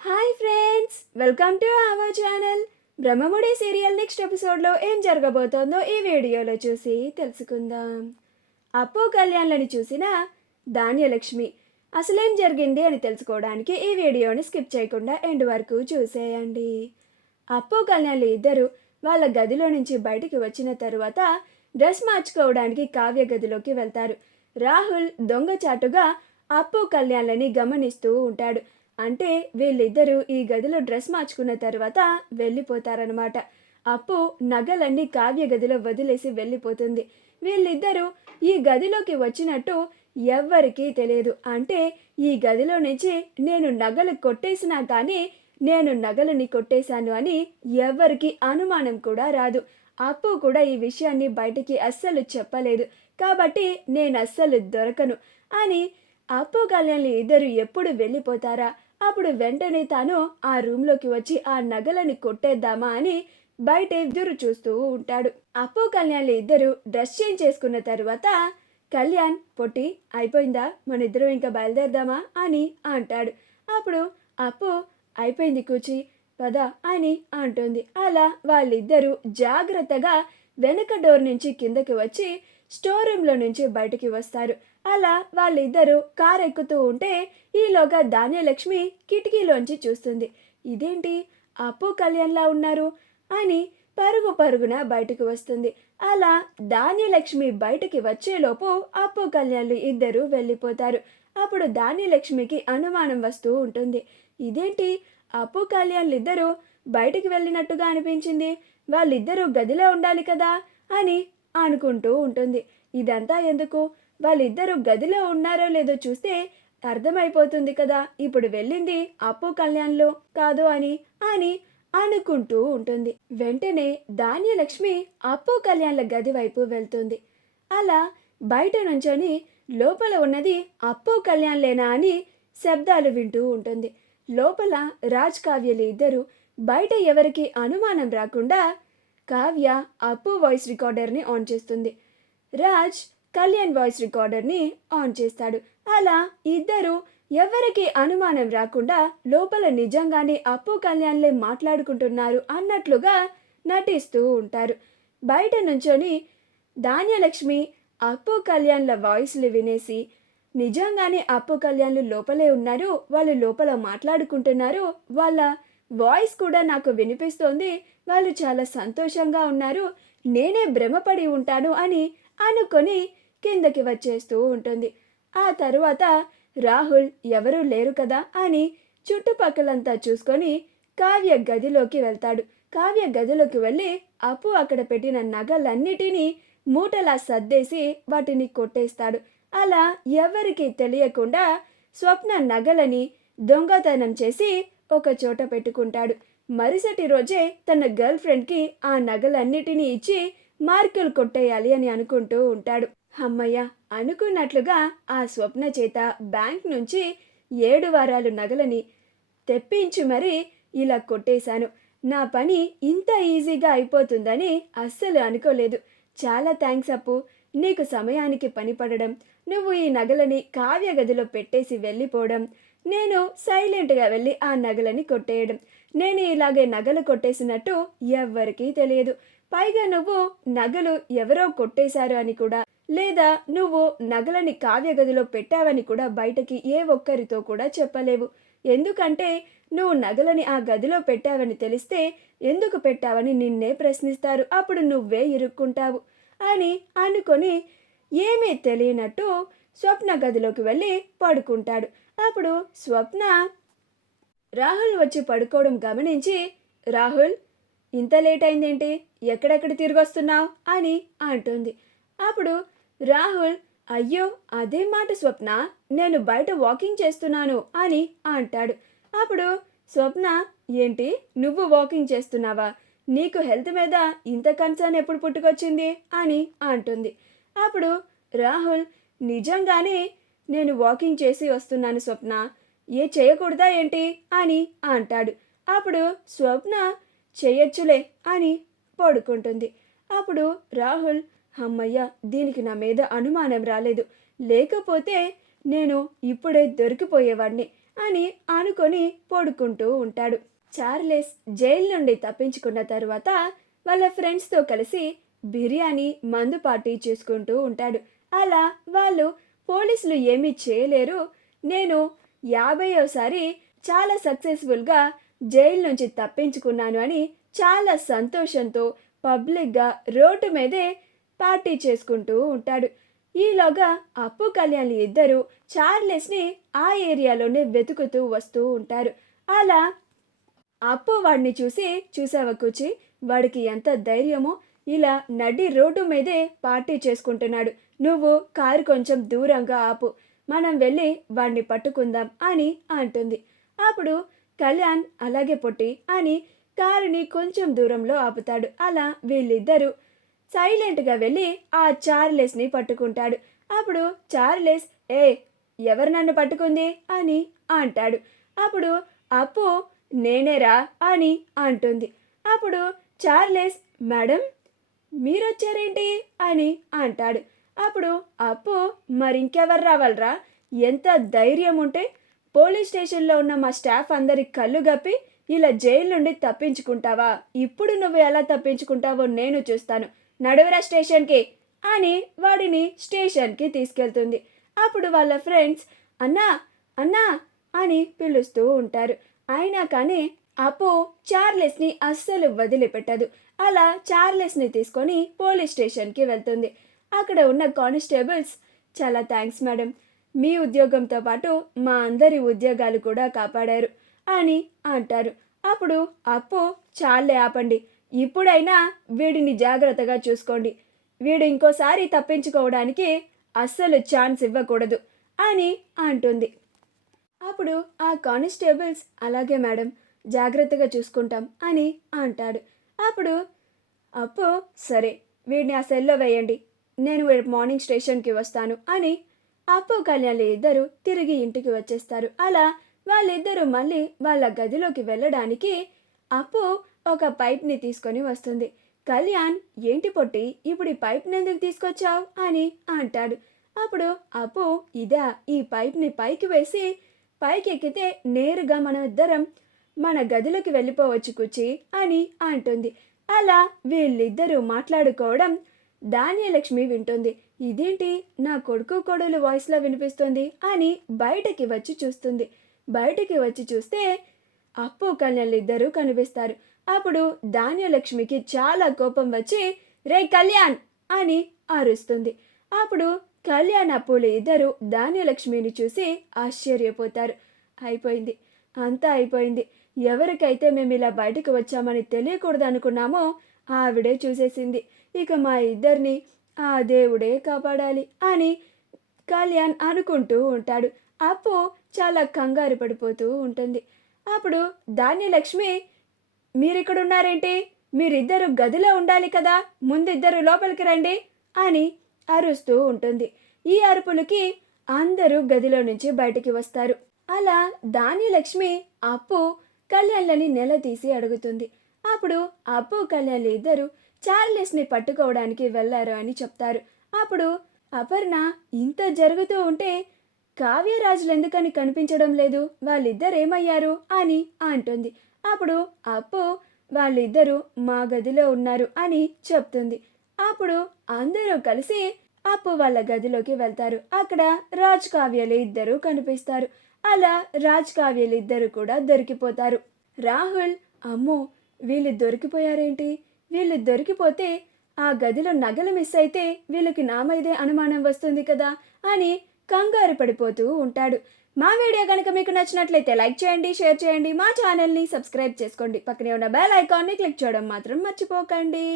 Hi friends, welcome to our channel. Brahmamudi serial next ఎపిసోడ్లో ఏం జరగబోతోందో ఈ వీడియోలో చూసి తెలుసుకుందాం. అప్పు కళ్యాణ్లని చూసిన ధాన్యలక్ష్మి అసలేం జరిగింది అని తెలుసుకోవడానికి ఈ వీడియోని స్కిప్ చేయకుండా ఎండ్ వరకు చూసేయండి. అప్పు కళ్యాణ్లు ఇద్దరు వాళ్ళ గదిలో నుంచి బయటికి వచ్చిన తరువాత డ్రెస్ మార్చుకోవడానికి కావ్య గదిలోకి వెళ్తారు. రాహుల్ దొంగచాటుగా అప్పు కళ్యాణ్లని గమనిస్తూ ఉంటాడు. అంటే వీళ్ళిద్దరూ ఈ గదిలో డ్రెస్ మార్చుకున్న తర్వాత వెళ్ళిపోతారనమాట. అప్పు నగలన్నీ కావ్య గదిలో వదిలేసి వెళ్ళిపోతుంది. వీళ్ళిద్దరూ ఈ గదిలోకి వచ్చినట్టు ఎవ్వరికీ తెలియదు. అంటే ఈ గదిలో నుంచి నేను నగలు కొట్టేసినా కానీ నేను నగలని కొట్టేశాను అని ఎవ్వరికి అనుమానం కూడా రాదు. అప్పు కూడా ఈ విషయాన్ని బయటికి అస్సలు చెప్పలేదు. కాబట్టి నేను అస్సలు దొరకను అని అప్పు కళ్యాణ్లు ఇద్దరు ఎప్పుడు వెళ్ళిపోతారా, అప్పుడు వెంటనే తాను ఆ రూమ్లోకి వచ్చి ఆ నగలని కొట్టేద్దామా అని బయట ఎదురు చూస్తూ ఉంటాడు. అప్పు కళ్యాణ్లు ఇద్దరు డ్రెస్ చేంజ్ చేసుకున్న తరువాత కళ్యాణ్ పొట్టి అయిపోయిందా, మన ఇద్దరం ఇంకా బయలుదేరదామా అని అంటాడు. అప్పుడు అప్పు అయిపోయింది కూచి పద అని అంటుంది. అలా వాళ్ళిద్దరూ జాగ్రత్తగా వెనక డోర్ నుంచి కిందకి వచ్చి స్టోర్ రూమ్లో నుంచి బయటికి వస్తారు. అలా వాళ్ళిద్దరూ కారు ఎక్కుతూ ఉంటే ఈలోగా ధాన్యలక్ష్మి కిటికీలోంచి చూస్తుంది. ఇదేంటి అప్పు కళ్యాణ్లా ఉన్నారు అని పరుగు పరుగున బయటకు వస్తుంది. అలా ధాన్యలక్ష్మి బయటికి వచ్చేలోపు అప్పు కళ్యాణ్లు ఇద్దరు వెళ్ళిపోతారు. అప్పుడు ధాన్యలక్ష్మికి అనుమానం వస్తూ ఉంటుంది. ఇదేంటి అప్పు కళ్యాణ్లు ఇద్దరు బయటికి వెళ్ళినట్టుగా అనిపించింది, వాళ్ళిద్దరూ గదిలో ఉండాలి కదా అని అనుకుంటూ ఉంటుంది. ఇదంతా ఎందుకు, వాళ్ళిద్దరూ గదిలో ఉన్నారో లేదో చూస్తే అర్థమైపోతుంది కదా ఇప్పుడు వెళ్ళింది అప్పు కళ్యాణ్లో కాదు అని అని అనుకుంటూ ఉంటుంది. వెంటనే ధాన్యలక్ష్మి అప్పు కళ్యాణ్ల గది వైపు వెళ్తుంది. అలా బయట నుంచొని లోపల ఉన్నది అప్పు కళ్యాణ్లేనా అని శబ్దాలు వింటూ ఉంటుంది. లోపల రాజ్ కావ్యలు ఇద్దరు బయట ఎవరికి అనుమానం రాకుండా కావ్య అప్పు వాయిస్ రికార్డర్ని ఆన్ చేస్తుంది. రాజ్ కళ్యాణ్ వాయిస్ రికార్డర్ని ఆన్ చేస్తాడు. అలా ఇద్దరు ఎవరికి అనుమానం రాకుండా లోపల నిజంగానే అప్పు కళ్యాణ్లే మాట్లాడుకుంటున్నారు అన్నట్లుగా నటిస్తూ ఉంటారు. బయట నుంచొని ధాన్యలక్ష్మి అప్పు కళ్యాణ్ల వాయిస్లు వినేసి నిజంగానే అప్పు కళ్యాణ్లు లోపలే ఉన్నారు, వాళ్ళు లోపల మాట్లాడుకుంటున్నారు, వాళ్ళ వాయిస్ కూడా నాకు వినిపిస్తోంది, వాళ్ళు చాలా సంతోషంగా ఉన్నారు, నేనే భ్రమపడి ఉంటాను అని అనుకొని కిందకి వచ్చేస్తూ ఉంటుంది. ఆ తరువాత రాహుల్ ఎవరూ లేరు కదా అని చుట్టుపక్కలంతా చూసుకొని కావ్య గదిలోకి వెళ్తాడు. కావ్య గదిలోకి వెళ్ళి అప్పు అక్కడ పెట్టిన నగలన్నిటినీ మూటలా సర్దేసి వాటిని కొట్టేస్తాడు. అలా ఎవరికి తెలియకుండా స్వప్న నగలని దొంగతనం చేసి ఒక చోట పెట్టుకుంటాడు. మరుసటి రోజే తన గర్ల్ ఫ్రెండ్కి ఆ నగలన్నిటినీ ఇచ్చి మార్కులు కొట్టేయాలి అని అనుకుంటూ ఉంటాడు. అమ్మయ్య అనుకున్నట్లుగా ఆ స్వప్న చేత బ్యాంక్ నుంచి 7 వారాలు నగలని తెప్పించి మరీ ఇలా కొట్టేశాను. నా పని ఇంత ఈజీగా అయిపోతుందని అస్సలు అనుకోలేదు. చాలా థ్యాంక్స్ అప్పు, నీకు సమయానికి పని పడడం, నువ్వు ఈ నగలని కావ్య గదిలో పెట్టేసి వెళ్ళిపోవడం, నేను సైలెంట్గా వెళ్ళి ఆ నగలని కొట్టేయడం, నేను ఇలాగే నగలు కొట్టేసినట్టు ఎవ్వరికీ తెలియదు. పైగా నువ్వు నగలు ఎవరో కొట్టేశారు అని కూడా, లేదా నువ్వు నగలని కావ్య గదిలో పెట్టావని కూడా బయటకి ఏ ఒక్కరితో కూడా చెప్పలేవు. ఎందుకంటే నువ్వు నగలని ఆ గదిలో పెట్టావని తెలిస్తే ఎందుకు పెట్టావని నిన్నే ప్రశ్నిస్తారు, అప్పుడు నువ్వే ఇరుక్కుంటావు అని అనుకొని ఏమీ తెలియనట్టు స్వప్న గదిలోకి వెళ్ళి పడుకుంటాడు. అప్పుడు స్వప్న రాహుల్ వచ్చి పడుకోవడం గమనించి, రాహుల్ ఇంత లేట్ అయిందేంటి, ఎక్కడెక్కడ తిరిగొస్తున్నావు అని అంటుంది. అప్పుడు రాహుల్ అయ్యో అదే మాట స్వప్న, నేను బయట వాకింగ్ చేస్తున్నాను అని అంటాడు. అప్పుడు స్వప్న ఏంటి నువ్వు వాకింగ్ చేస్తున్నావా, నీకు హెల్త్ మీద ఇంత కన్సర్న్ ఎప్పుడు పుట్టుకొచ్చింది అని అంటుంది. అప్పుడు రాహుల్ నిజంగానే నేను వాకింగ్ చేసి వస్తున్నాను స్వప్న, ఏ చేయకూడదా ఏంటి అని అంటాడు. అప్పుడు స్వప్న చెయ్యొచ్చులే అని పడుకుంటుంది. అప్పుడు రాహుల్ అమ్మయ్య దీనికి నా మీద అనుమానం రాలేదు, లేకపోతే నేను ఇప్పుడే దొరికిపోయేవాడిని అని అనుకొని పడుకుంటూ ఉంటాడు. చార్లెస్ జైలు నుండి తప్పించుకున్న తరువాత వాళ్ళ ఫ్రెండ్స్తో కలిసి బిర్యానీ మందు పార్టీ చేసుకుంటూ ఉంటాడు. అలా వాళ్ళు పోలీసులు ఏమీ చేయలేరు, నేను 50వసారి చాలా సక్సెస్ఫుల్గా జైలు నుంచి తప్పించుకున్నాను అని చాలా సంతోషంతో పబ్లిక్గా రోడ్డు మీదే పార్టీ చేసుకుంటూ ఉంటాడు. ఈలోగా అప్పు కళ్యాణ్ ఇద్దరు చార్లెస్ని ఆ ఏరియాలోనే వెతుకుతూ వస్తూ ఉంటారు. అలా అప్పు వాడిని చూసి, చూసావా కూచి, వాడికి ఎంత ధైర్యమో, ఇలా నడి రోడ్డు మీదే పార్టీ చేసుకుంటున్నాడు, నువ్వు కారు కొంచెం దూరంగా ఆపు, మనం వెళ్ళి వాడిని పట్టుకుందాం అని అంటుంది. అప్పుడు కళ్యాణ్ అలాగే పొట్టి అని కారుని కొంచెం దూరంలో ఆపుతాడు. అలా వీళ్ళిద్దరూ సైలెంట్గా వెళ్ళి ఆ చార్లెస్ని పట్టుకుంటాడు. అప్పుడు చార్లెస్, ఏ ఎవరు నన్ను పట్టుకుంది అని అంటాడు. అప్పుడు అప్పు, నేనేరా అని అంటుంది. అప్పుడు చార్లెస్, మేడం మీరొచ్చారేంటి అని అంటాడు. అప్పుడు అప్పు, మరింకెవరు రావాలరా, ఎంత ధైర్యం ఉంటే పోలీస్ స్టేషన్లో ఉన్న మా స్టాఫ్ అందరి కళ్ళు గప్పి ఇలా జైలు నుండి తప్పించుకుంటావా, ఇప్పుడు నువ్వు ఎలా తప్పించుకుంటావో నేను చూస్తాను, నడువరా స్టేషన్కి అని వాడిని స్టేషన్కి తీసుకెళ్తుంది. అప్పుడు వాళ్ళ ఫ్రెండ్స్ అన్నా అన్నా అని పిలుస్తూ ఉంటారు. అయినా కానీ అప్పు చార్లెస్ని అస్సలు వదిలిపెట్టదు. అలా చార్లెస్ని తీసుకొని పోలీస్ స్టేషన్కి వెళ్తుంది. అక్కడ ఉన్న కానిస్టేబుల్స్, చాలా థ్యాంక్స్ మేడం, మీ ఉద్యోగంతో పాటు మా అందరి ఉద్యోగాలు కూడా కాపాడారు అని అంటారు. అప్పుడు అప్పు, చాలే ఆపండి, ఇప్పుడైనా వీడిని జాగ్రత్తగా చూసుకోండి, వీడు ఇంకోసారి తప్పించుకోవడానికి అస్సలు ఛాన్స్ ఇవ్వకూడదు అని అంటుంది. అప్పుడు ఆ కానిస్టేబుల్స్, అలాగే మేడం, జాగ్రత్తగా చూసుకుంటాం అని అంటాడు. అప్పుడు అప్పు, సరే వీడిని ఆ సెల్లో వేయండి, నేను రేపు మార్నింగ్ స్టేషన్కి వస్తాను అని అప్పు కళ్యాణ్ ఇద్దరు తిరిగి ఇంటికి వచ్చేస్తారు. అలా వాళ్ళిద్దరూ మళ్ళీ వాళ్ళ గదిలోకి వెళ్ళడానికి అప్పు ఒక పైప్ని తీసుకొని వస్తుంది. కళ్యాణ్, ఏంటి పొట్టి, ఇప్పుడు ఈ పైప్ని ఎందుకు తీసుకొచ్చావు అని అంటాడు. అప్పుడు అప్పు, ఇదా, ఈ పైప్ని పైకి వేసి పైకి ఎక్కితే నేరుగా మనం ఇద్దరం మన గదిలోకి వెళ్ళిపోవచ్చు కుచి అని అంటుంది. అలా వీళ్ళిద్దరూ మాట్లాడుకోవడం ధాన్యలక్ష్మి వింటుంది. ఇదేంటి నా కొడుకు కోడలు వాయిస్లో వినిపిస్తుంది అని బయటకి వచ్చి చూస్తుంది. బయటికి వచ్చి చూస్తే అప్పు కళ్యాణ్ ఇద్దరూ కనిపిస్తారు. అప్పుడు ధాన్యలక్ష్మికి చాలా కోపం వచ్చి, రే కళ్యాణ్ అని అరుస్తుంది. అప్పుడు కళ్యాణ్ అప్పులు ఇద్దరు ధాన్యలక్ష్మిని చూసి ఆశ్చర్యపోతారు. అయిపోయింది, అంతా అయిపోయింది, ఎవరికైతే మేము ఇలా బయటకు వచ్చామని తెలియకూడదు అనుకున్నామో ఆవిడే చూసేసింది, ఇక మా ఇద్దరిని ఆ దేవుడే కాపాడాలి అని కళ్యాణ్ అనుకుంటూ ఉంటాడు. అప్పు చాలా కంగారు పడిపోతూ ఉంటుంది. అప్పుడు ధాన్యలక్ష్మి, మీరిక్కడున్నారేంటి, మీరిద్దరు గదిలో ఉండాలి కదా, ముందిద్దరు లోపలికి రండి అని అరుస్తూ ఉంటుంది. ఈ అరుపులకి అందరూ గదిలో నుంచి బయటికి వస్తారు. అలా ధాన్యలక్ష్మి అప్పు కళ్యాణ్లని నిలదీసి అడుగుతుంది. అప్పుడు అప్పు కళ్యాణ్ ఇద్దరు చార్లెస్ని పట్టుకోవడానికి వెళ్ళారు అని చెప్తారు. అప్పుడు అపర్ణ, ఇంత జరుగుతూ ఉంటే కావ్యరాజులు ఎందుకని కనిపించడం లేదు, వాళ్ళిద్దరు ఏమయ్యారు అని అంటుంది. అప్పుడు అప్పు, వాళ్ళిద్దరూ మా గదిలో ఉన్నారు అని చెప్తుంది. అప్పుడు అందరూ కలిసి అప్పు వాళ్ళ గదిలోకి వెళ్తారు. అక్కడ రాజ్ కావ్యలు ఇద్దరు కనిపిస్తారు. అలా రాజ్ కావ్యలు ఇద్దరు కూడా దొరికిపోతారు. రాహుల్, అమ్మో వీళ్ళు దొరికిపోయారేంటి, వీళ్ళు దొరికిపోతే ఆ గదిలో నగలు మిస్ అయితే వీళ్ళకి నా మీదే అనుమానం వస్తుంది కదా అని కంగారు పడిపోతూ ఉంటాడు. మా వీడియో కనుక మీకు నచ్చినట్లయితే లైక్ చేయండి, షేర్ చేయండి, మా ఛానల్ని సబ్స్క్రైబ్ చేసుకోండి, పక్కనే ఉన్న బెల్ ఐకాన్ని క్లిక్ చేయడం మాత్రం మర్చిపోకండి.